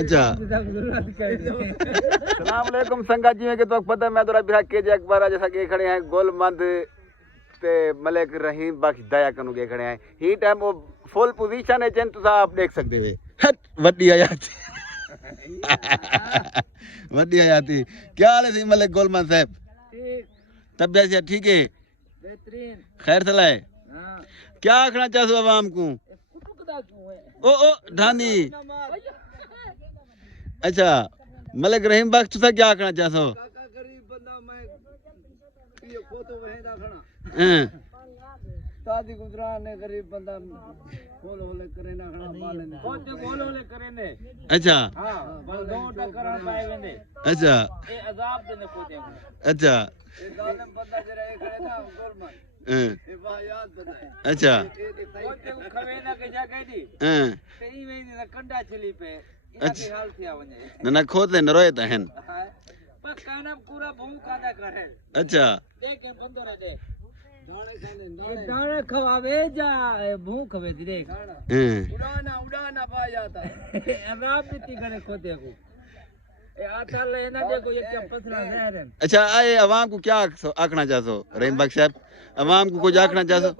अच्छा सलाम अलैकुम संगा जी के तो पता मैं तोरा बिरा के अकबर जैसा के खड़े हैं गोलमंद ते मलिक रहीम बख्श दया कनु के खड़े हैं ही टाइम वो फुल पोजीशन है जन तुसा आप देख सकते हो वड्डी आयाती वड्डी आयाती क्या हाल है सी मलिक गोलमंद साहब तबियत से ठीक है बेहतरीन खैर सलाह है क्या आखना चाहते हो आवाम को ओ ढानी अच्छा मलिक रहीम बख्श तुसा क्या आखना चाहते हो शादी गुजरान ने गरीब बंदा खोल होले करे ना खड़ा बाले ने खोल होले करे ने अच्छा हां बल दो टकरा पाए वेंदे अच्छा ए अजाब देने खोदे अच्छा ए जालिम बंदा जरा ए खड़े ना गोलमन ए वाह याद बनाए अच्छा खोदे को खवे ना के जा गई दी कई में ना कंडा चली पे इना के हाल थिया वने ना खोदे न रोए तहन पर काना पूरा भूख कादा करे अच्छा देख के बंदर दे दाने खवावे जा भूख खवे देख उड़ाना पा जाता अजाब बिती करे खोदे को ए आता ले ना देखो ये क्या पसरा शहर है अच्छा आए अवाम को क्या आखना चाहते हो रहीम बख्श साहब अवाम को कुछ आखना चाहते हो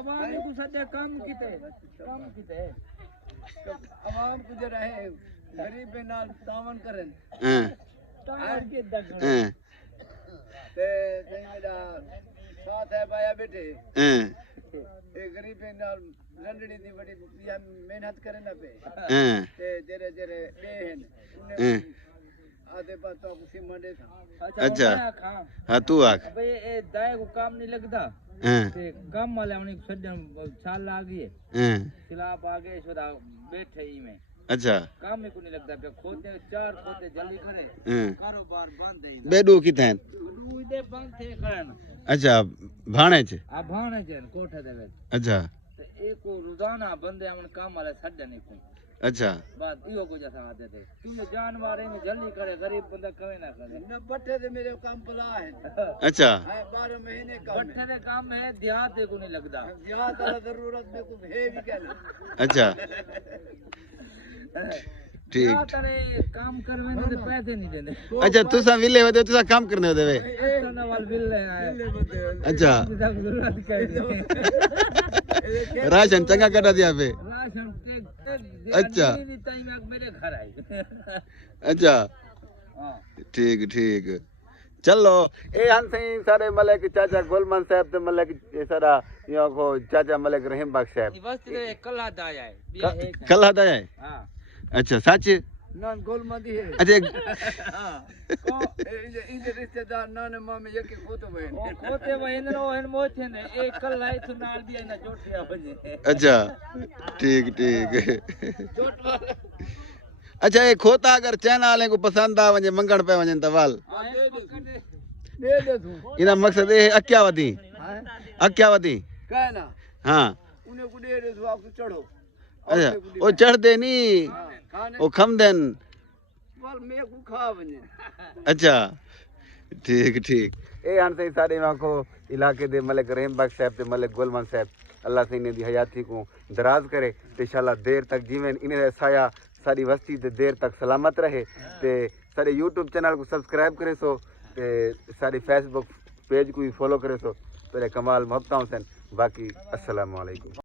अवाम को सदे काम कीते अवाम को जो रहे गरीब पे नाल तावन करन तावन के दग ते मेरा साथ है भाया बेटे ए गरीब पे नाल लंडड़ी दी बड़ी मेहनत करे ना पे ते जेरे जेरे बेहन आधे बात तो कुछ मंडे था अच्छा हां तू आख भाई ए दाए को काम नहीं लगता ते काम वाले उन्हें सदन साल आ गए खिलाफ आ गए छोरा बैठे ही में अच्छा काम में को नहीं लगता पे खोदे चार खोदे जल्दी करे कारोबार बंद है बेडू किथे दू दे बंद थे करन अच्छा भाणे छे आ भाणे छे कोठे देवे अच्छा ते एक को रोजाना बंदे हमन काम वाले सदन नहीं को अच्छा बात इहो को जैसा आते थे तू ये जान मारे में जल्दी करे गरीब बंदा करे ना करे न बट्टे से मेरे काम पला है अच्छा 12 महीने काम बट्टे रे काम है देहात को नहीं लगता देहात वाला जरूरत में को है भी क्या अच्छा ठीक काम करवे ने पैसे नहीं देने अच्छा तुसा विले होते तुसा काम करने होते वे वाल विले अच्छा राशन चंगा कटा दिया पे राशन अच्छा मेरे घर आई अच्छा ठीक ठीक चलो ए हन सही सारे मलिक चाचा गोलमन साहब ते मलिक सारा यो को चाचा मलिक रहीम बख्श साहब बस कल्ला दाया है कल्ला दाया है हां अच्छा सच नान गोलमंदी है अच्छा हां को इनके रिश्तेदार नाने मामे यके खोते वे न ओहन मोथे ने एक कल्ला इथ नाल दिया ना चोटिया बने अच्छा ठीक ठीक चोट वाला अच्छा ये खोता अगर चैना वाले को पसंद आ वने मंगण पे वने त वाल दे तू इना मकसद है अक्यावती अक्यावती कहना हां उन्हें को दे दो आपको चढ़ो अच्छा ओ चढ़ दे नी ओ खम देन वाल मैं को खा वने अच्छा ठीक ठीक ए हन सही साडे वा को इलाके दे मलिक रहीम बख्श साहब ते मलिक गोलमन साहब अल्लाह से इन्हें दी हयाती को दराज करे ते इंशाल्लाह देर तक जीवन इन्हें साया सारी वस्ती ते देर तक सलामत रहे ते सारे यूट्यूब चैनल को सब्सक्राइब करे सो ते सारी फेसबुक पेज को भी फॉलो करे सो तेरे कमाल मोहब्बत हुसैन बाकी अस्सलाम वालेकुम।